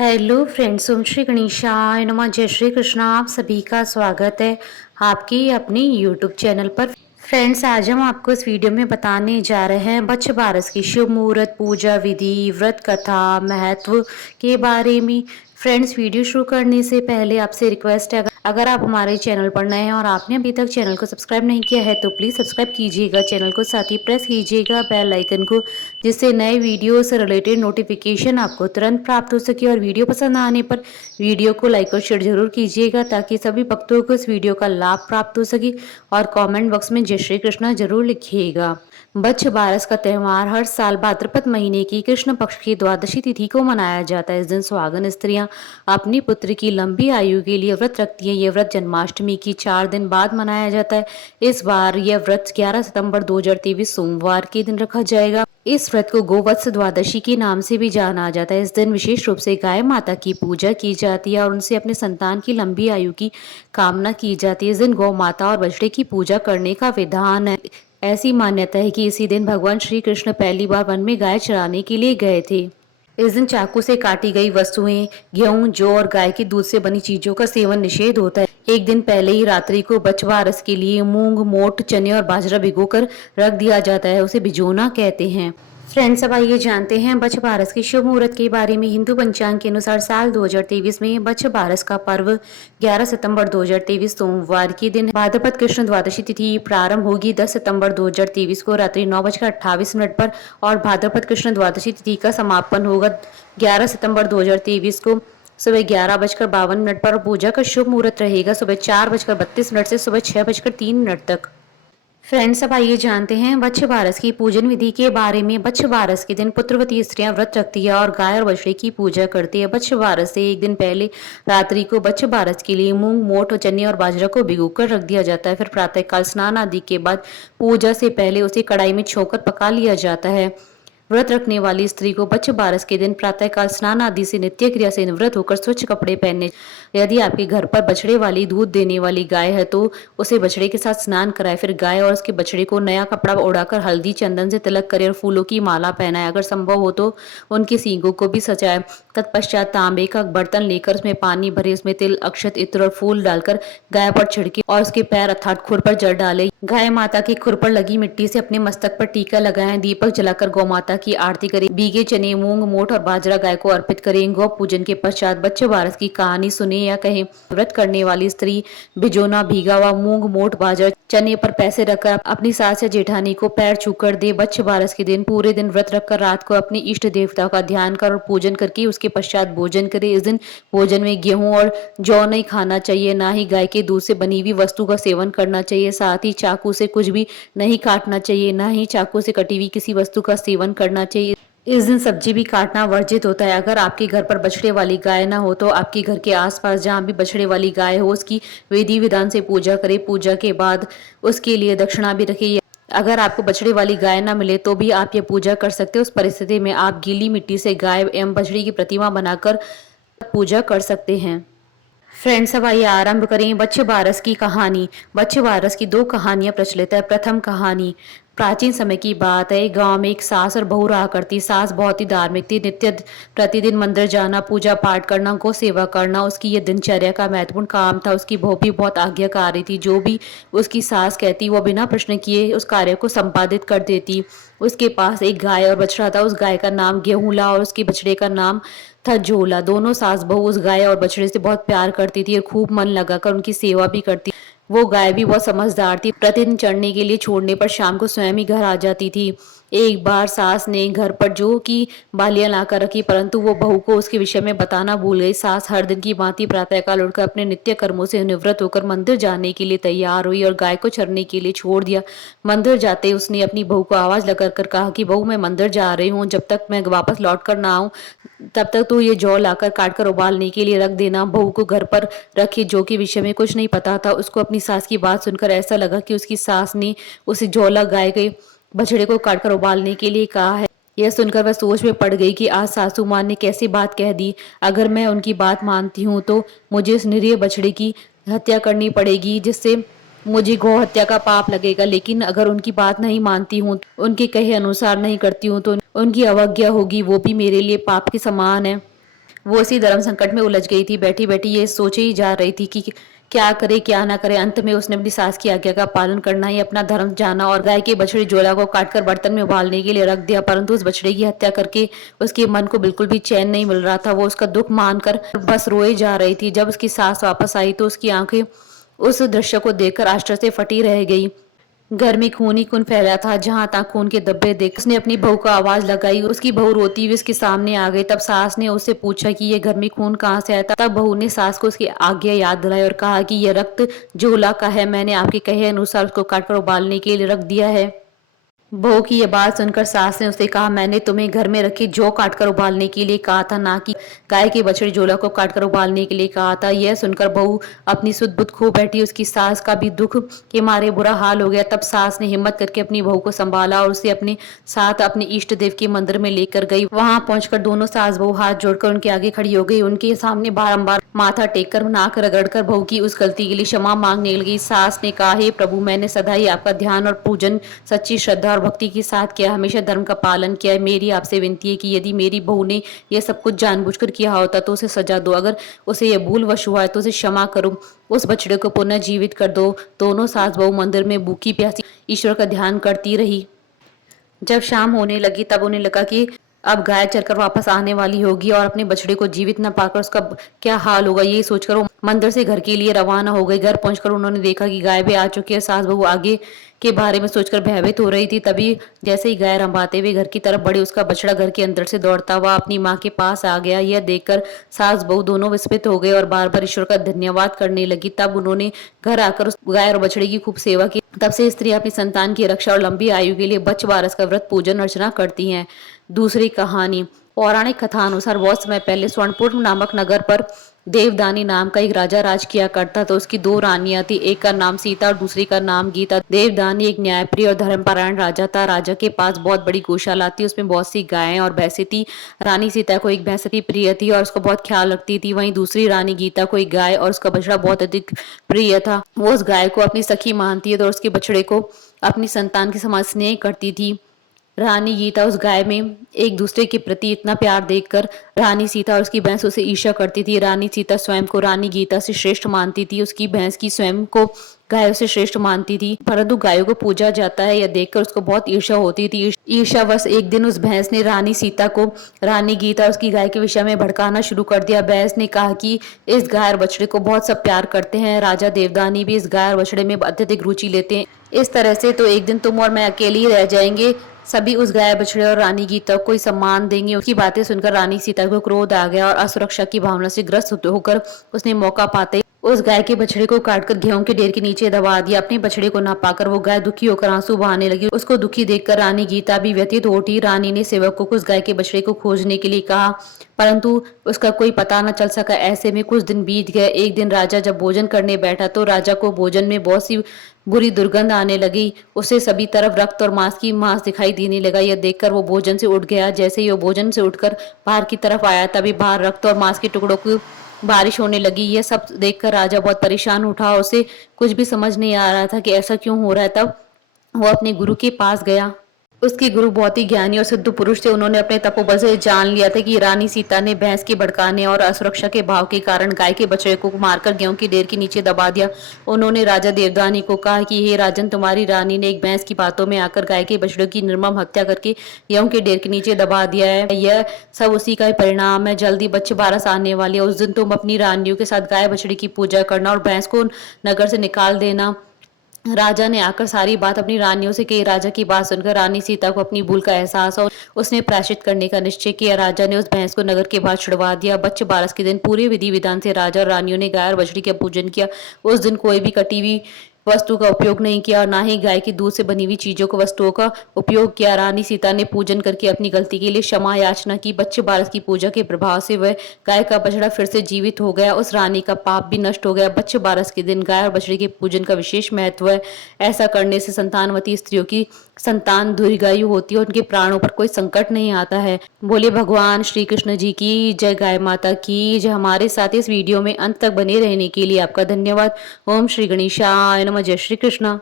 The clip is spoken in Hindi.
हेलो फ्रेंड्स, ओम श्री गणेशाय नमः। जय श्री कृष्णा। आप सभी का स्वागत है आपके अपने यूट्यूब चैनल पर। फ्रेंड्स, आज हम आपको इस वीडियो में बताने जा रहे हैं बच्छ बारस की शुभ मुहूर्त, पूजा विधि, व्रत कथा, महत्व के बारे में। फ्रेंड्स, वीडियो शुरू करने से पहले आपसे रिक्वेस्ट है, अगर आप हमारे चैनल पर नए हैं और आपने अभी तक चैनल को सब्सक्राइब नहीं किया है तो प्लीज़ सब्सक्राइब कीजिएगा चैनल को, साथ ही प्रेस कीजिएगा बेल आइकन को, जिससे नए वीडियो से रिलेटेड नोटिफिकेशन आपको तुरंत प्राप्त हो सके। और वीडियो पसंद आने पर वीडियो को लाइक और शेयर जरूर कीजिएगा ताकि सभी भक्तों को इस वीडियो का लाभ प्राप्त हो सके। और कमेंट बॉक्स में जय श्री कृष्णा जरूर लिखिएगा। बच्छ बारस का त्यौहार हर साल भाद्रपद महीने की कृष्ण पक्ष की द्वादशी तिथि को मनाया जाता है। इस दिन सुहागन स्त्रियां अपनी पुत्र की लंबी आयु के लिए व्रत रखती है। यह व्रत जन्माष्टमी की 4 दिन बाद मनाया जाता है। इस बार यह व्रत 11 सितंबर 2023 सोमवार के दिन रखा जाएगा। इस व्रत को गोवत्स द्वादशी के नाम से भी जाना जाता है। इस दिन विशेष रूप से गाय माता की पूजा की जाती है और उनसे अपने संतान की लंबी आयु की कामना की जाती है। इस दिन गौ माता और बछड़े की पूजा करने का विधान है। ऐसी मान्यता है कि इसी दिन भगवान श्री कृष्ण पहली बार वन में गाय चराने के लिए गए थे। इस दिन चाकू से काटी गई वस्तुएं, गेहूं, जौ और गाय के दूध से बनी चीजों का सेवन निषेध होता है। एक दिन पहले ही रात्रि को बछवारस के लिए मूंग, मोठ, चने और बाजरा भिगोकर रख दिया जाता है। उसे भिजोना कहते हैं। फ्रेंड्स, अब आइए जानते हैं बच्छ बारस की शुभ मुहूर्त के बारे में। हिंदू पंचांग के अनुसार साल 2023 में बच्छ बारस का पर्व 11 सितंबर 2023 सोमवार के दिन भाद्रपद कृष्ण द्वादशी तिथि प्रारंभ होगी 10 सितंबर 2023 को रात्रि 9:28 पर और भाद्रपद कृष्ण द्वादशी तिथि का समापन होगा 11 सितंबर 2023 को सुबह 11:52 पर। पूजा का शुभ मुहूर्त रहेगा सुबह 4:32 से सुबह 6:03 तक। फ्रेंड्स, अब आइए जानते हैं बच्छ बारस की पूजन विधि के बारे में। बच्छ बारस के दिन पुत्रवती स्त्रियां व्रत रखती है और गाय और बछड़े की पूजा करती है। बच्छ बारस से एक दिन पहले रात्रि को बच्छ बारस के लिए मूंग, मोठ, चने और बाजरा को भिगोकर रख दिया जाता है। फिर प्रातःकाल स्नान आदि के बाद पूजा से पहले उसे कढ़ाई में छोंककर पका लिया जाता है। व्रत रखने वाली स्त्री को बच्छ बारस के दिन प्रातःकाल स्नान आदि से नित्य क्रिया से निवृत्त होकर स्वच्छ कपड़े पहनने। यदि आपके घर पर बछड़े वाली दूध देने वाली गाय है तो उसे बछड़े के साथ स्नान कराए। फिर गाय और उसके बछड़े को नया कपड़ा ओढ़ाकर हल्दी चंदन से तिलक करे और फूलों की माला पहनाए। अगर संभव हो तो उनके सींगों को भी सजाए। तत्पश्चात तांबे का बर्तन लेकर उसमें पानी भरे, उसमें तिल, अक्षत, इत्र और फूल डालकर गाय पर छिड़के और उसके पैर अर्थात खुर पर जल डाले। गाय माता की खुर पर लगी मिट्टी से अपने मस्तक पर टीका लगाएं। दीपक जलाकर गौ माता की आरती करें। भीगे चने, मूंग, मोठ और बाजरा गाय को अर्पित करें। गौ पूजन के पश्चात बच्चे बारस की कहानी सुने या कहें। व्रत करने वाली स्त्री भिजोना भीगा हुआ मूंग, मोठ, बाजरा, चने पर पैसे रखकर अपनी सास या जेठानी को पैर छूकर दे। बच्चे बारस के दिन पूरे दिन व्रत रखकर रात को अपने इष्ट देवता का ध्यान कर और पूजन करके उसके पश्चात भोजन करे। इस दिन भोजन में गेहूं और जौ नहीं खाना चाहिए, ना ही गाय के दूध से बनी हुई वस्तु का सेवन करना चाहिए। साथ ही चाकू से कुछ भी नहीं काटना चाहिए, ना ही चाकू से कटी हुई किसी वस्तु का सेवन करना चाहिए। इस दिन सब्जी भी काटना वर्जित होता है। अगर आपके घर पर बछड़े वाली गाय ना हो तो आपके घर के आसपास जहाँ भी बछड़े वाली गाय हो उसकी विधि विधान से पूजा करें। पूजा के बाद उसके लिए दक्षिणा भी रखें। अगर आपको बछड़े वाली गाय ना मिले तो भी आप ये पूजा कर सकते हो। उस परिस्थिति में आप गीली मिट्टी से गाय एवं बछड़ी की प्रतिमा बनाकर पूजा कर सकते हैं। फ्रेंड्स, अब आइए आरंभ करें बच्चे बारस की कहानी। बच्चे बारस की 2 कहानियां प्रचलित है। प्रथम कहानी प्राचीन समय की बात है। गांव में एक सास और बहू रहा करती। सास बहुत ही धार्मिक थी। नित्य प्रतिदिन मंदिर जाना, पूजा पाठ करना, गौ सेवा करना उसकी ये दिनचर्या का महत्वपूर्ण काम था। उसकी बहू भी बहुत आज्ञाकारी थी। जो भी उसकी सास कहती वो बिना प्रश्न किए उस कार्य को संपादित कर देती। उसके पास एक गाय और बछड़ा था। उस गाय का नाम गेहूंला और उसके बछड़े का नाम था झोला। दोनों सास बहू उस गाय और बछड़े से बहुत प्यार करती थी और खूब मन लगाकर उनकी सेवा भी करती। वो गाय भी बहुत समझदार थी। प्रतिदिन चढ़ने के लिए छोड़ने पर शाम को स्वयं ही घर आ जाती थी। एक बार सास ने घर पर जो की बालियां लाकर रखी, परंतु वो बहू को उसके विषय में बताना भूल गई। सास हर दिन की भांति प्रातःकाल उठकर अपने नित्य कर्मों से निवृत्त होकर मंदिर जाने के लिए तैयार हुई और गाय को चरने के लिए छोड़ दिया। मंदिर जाते उसने अपनी बहू को आवाज लगाकर कहा कि बहू, मैं मंदिर जा रही हूँ, जब तक मैं वापस लौट कर ना आऊं तब तक तू ये जौ लाकर काटकर उबालने के लिए रख देना। बहू को घर पर रखी जौ के विषय में कुछ नहीं पता था। उसको अपनी सास की बात सुनकर ऐसा लगा कि उसकी सास ने उसे झोला गाय के बछड़े को काटकर उबालने के लिए कहा है। यह सुनकर वह सोच में पड़ गई कि आज सासू माँ ने कैसी बात कह दी। अगर मैं उनकी बात मानती हूँ तो मुझे उस निरीह बछड़े की हत्या करनी पड़ेगी, जिससे मुझे गौ हत्या का पाप लगेगा। लेकिन अगर उनकी बात नहीं मानती हूँ, उनके कहे अनुसार नहीं करती हूँ तो उनकी अवज्ञा होगी, वो भी मेरे लिए पाप के समान है। वो इसी धर्म संकट में उलझ गई थी। बैठी बैठी ये सोचे ही जा रही थी कि क्या करे क्या ना करे। अंत में उसने अपनी सास की आज्ञा का पालन करना ही अपना धर्म जाना और गाय के बछड़े जोला को काटकर बर्तन में उबालने के लिए रख दिया। परंतु उस बछड़े की हत्या करके उसके मन को बिल्कुल भी चैन नहीं मिल रहा था। वो उसका दुख मानकर बस रोए जा रही थी। जब उसकी सास वापस आई तो उसकी आंखें उस दृश्य को देखकर आश्चर्य से फटी रह गई। घर में खून ही खून फैला था। जहां तक खून के धब्बे देख उसने अपनी बहू को आवाज लगाई। उसकी बहू रोती हुई उसके सामने आ गई। तब सास ने उससे पूछा कि ये घर में खून कहाँ से आया था। तब बहू ने सास को उसकी आज्ञा याद दिलाई और कहा कि यह रक्त जोला का है। मैंने आपके कहे अनुसार उसको काटकर उबालने के लिए रख दिया है। बहू की यह बात सुनकर सास ने उससे कहा, मैंने तुम्हें घर में रखी जौ काटकर उबालने के लिए कहा था, ना कि गाय के बछड़े जोला को काटकर उबालने के लिए कहा था। यह सुनकर बहू अपनी सुध बुध खो बैठी। उसकी सास का भी दुख के मारे बुरा हाल हो गया। तब सास ने हिम्मत करके अपनी बहू को संभाला और उसे अपने साथ अपने इष्ट देव के मंदिर में लेकर गई। वहां पहुंचकर दोनों सास बहू हाथ जोड़कर उनके आगे खड़ी हो गई। उनके सामने बारंबार माथा टेक कर नाक रगड़कर बहू की उस गलती के लिए क्षमा मांगने लगी। सास ने कहा, हे प्रभु, मैंने सदा ही आपका ध्यान और पूजन सच्ची श्रद्धा और भक्ति के साथ किया, हमेशा धर्म का पालन किया है। मेरी आपसे विनती है कि यदि मेरी बहू ने यह सब कुछ जानबूझकर किया होता तो उसे सजा दो। अगर उसे यह भूलवश हुआ है तो उसे क्षमा करो। उस बछड़े को पुनः जीवित कर दो। दोनों सास बहू मंदिर में भूखी प्यासी ईश्वर का ध्यान करती रही। जब शाम होने लगी तब उन्हें लगा कि अब गाय चरकर वापस आने वाली होगी और अपने बछड़े को जीवित न पाकर उसका क्या हाल होगा। यही सोचकर वो मंदिर से घर के लिए रवाना हो गई। घर पहुंचकर उन्होंने देखा कि गाय भी आ चुकी है। सास बहू आगे के बारे में सोचकर भयभीत हो रही थी। तभी जैसे ही गाय रंभाते हुए घर की तरफ बढ़ी, उसका बछड़ा घर के अंदर से दौड़ता हुआ अपनी माँ के पास आ गया। यह देखकर सास बहू दोनों विस्मित हो गए और बार बार ईश्वर का धन्यवाद करने लगी। तब उन्होंने घर आकर उस गाय और बछड़े की खूब सेवा की। तब से स्त्री अपनी संतान की रक्षा और लंबी आयु के लिए बच्च बारस का व्रत पूजन अर्चना करती हैं। दूसरी कहानी। पौराणिक कथा अनुसार बहुत समय पहले स्वर्णपुर नामक नगर पर देवदानी नाम का एक राजा राज किया करता था। उसकी दो रानियां थी, एक का नाम सीता और दूसरी का नाम गीता। देवदानी एक न्यायप्रिय और धर्मपरायण राजा था। राजा के पास बहुत बड़ी गौशाला थी, उसमें बहुत सी गायें और भैंसें थी। रानी सीता को एक भैंस अति प्रिय थी और उसका बहुत ख्याल रखती थी। वहीं दूसरी रानी गीता को एक गाय और उसका बछड़ा बहुत अधिक प्रिय था। वो उस गाय को अपनी सखी मानती है और उसके बछड़े को अपनी संतान के समान स्नेह करती थी। रानी गीता उस गाय में एक दूसरे के प्रति इतना प्यार देखकर रानी सीता और उसकी भैंस उसे ईर्ष्या करती थी। रानी सीता स्वयं को रानी गीता से श्रेष्ठ मानती थी। उसकी भैंस की स्वयं को गायों से श्रेष्ठ मानती थी। परंतु गायों को पूजा जाता है यह देखकर उसको बहुत ईर्ष्या होती थी। ईर्ष्यावश एक दिन उस भैंस ने रानी सीता को रानी गीता और उसकी गाय के विषय में भड़काना शुरू कर दिया। भैंस ने कहा कि इस गाय और बछड़े को बहुत सब प्यार करते हैं। राजा देवदानी भी इस गाय और बछड़े में अत्यधिक रुचि लेते हैं। इस तरह से तो एक दिन तुम और मैं अकेले ही रह जाएंगे। सभी उस गाय बछड़े और रानी गीता को सम्मान देंगे। उसकी बातें सुनकर रानी सीता को क्रोध आ गया और असुरक्षा की भावना से ग्रस्त होकर उसने मौका पाते उस गाय के बछड़े को काटकर गेहूं के ढेर के नीचे दबा दिया। अपने बछड़े को ना पाकर वो गाय दुखी होकर आंसू बहाने लगी। उसको दुखी देखकर रानी गीता भी व्यथित हो उठी। रानी ने सेवकों को उस गाय के बछड़े को खोजने के लिए कहा, परंतु उसका कोई पता न चल सका। ऐसे में कुछ दिन बीत गए। एक दिन राजा जब भोजन करने बैठा तो राजा को भोजन में बहुत सी बुरी दुर्गंध आने लगी। उसे सभी तरफ रक्त और मांस दिखाई देने लगा। यह देखकर वो भोजन से उठ गया। जैसे ही वो भोजन से उठकर बाहर की तरफ आया तभी बाहर रक्त और मांस के टुकड़ों की बारिश होने लगी। यह सब देखकर राजा बहुत परेशान उठा। उसे कुछ भी समझ नहीं आ रहा था कि ऐसा क्यों हो रहा है। तब वो अपने गुरु के पास गया। उसके गुरु बहुत ही ज्ञानी और सिद्ध पुरुष थे। उन्होंने अपने तपोबल से जान लिया था कि रानी सीता ने भैंस के भड़काने और असुरक्षा के भाव के कारण गाय के बछड़े को मारकर गेहूं की ढेर के नीचे दबा दिया। उन्होंने राजा देवदानी को कहा कि हे राजन, तुम्हारी रानी ने एक भैंस की बातों में आकर गाय के बछड़े की निर्मम हत्या करके गेहूं के ढेर के नीचे दबा दिया है। यह सब उसी का परिणाम है। जल्दी बच्चे बारस आने वाले है। उस दिन तुम अपनी रानियों के साथ गाय बछड़े की पूजा करना और भैंस को नगर से निकाल देना। राजा ने आकर सारी बात अपनी रानियों से कही। राजा की बात सुनकर रानी सीता को अपनी भूल का एहसास और उसने प्रायश्चित करने का निश्चय किया। राजा ने उस भैंस को नगर के बाहर छुड़वा दिया। बच्चे बारस के दिन पूरे विधि विधान से राजा और रानियों ने गाय और बछड़ी का पूजन किया। उस दिन कोई भी कटी हुई वस्तु का उपयोग नहीं किया और ना ही गाय के दूध से बनी हुई चीजों को वस्तुओं का उपयोग किया। रानी सीता ने पूजन करके अपनी गलती के लिए क्षमा याचना की। बच्चे बारस की पूजा के प्रभाव से वह गाय का बछड़ा फिर से जीवित हो गया। उस रानी का पाप भी नष्ट हो गया। बच्चे बारस के दिन गाय और बछड़े के पूजन का विशेष महत्व है। ऐसा करने से संतानवती स्त्रियों की संतान दीर्घायु होती है, उनके प्राणों पर कोई संकट नहीं आता है। बोले भगवान श्री कृष्ण जी की जय, गाय माता की जय। हमारे साथ इस वीडियो में अंत तक बने रहने के लिए आपका धन्यवाद। ओम श्री गणेशाय नमः। जय श्री कृष्ण।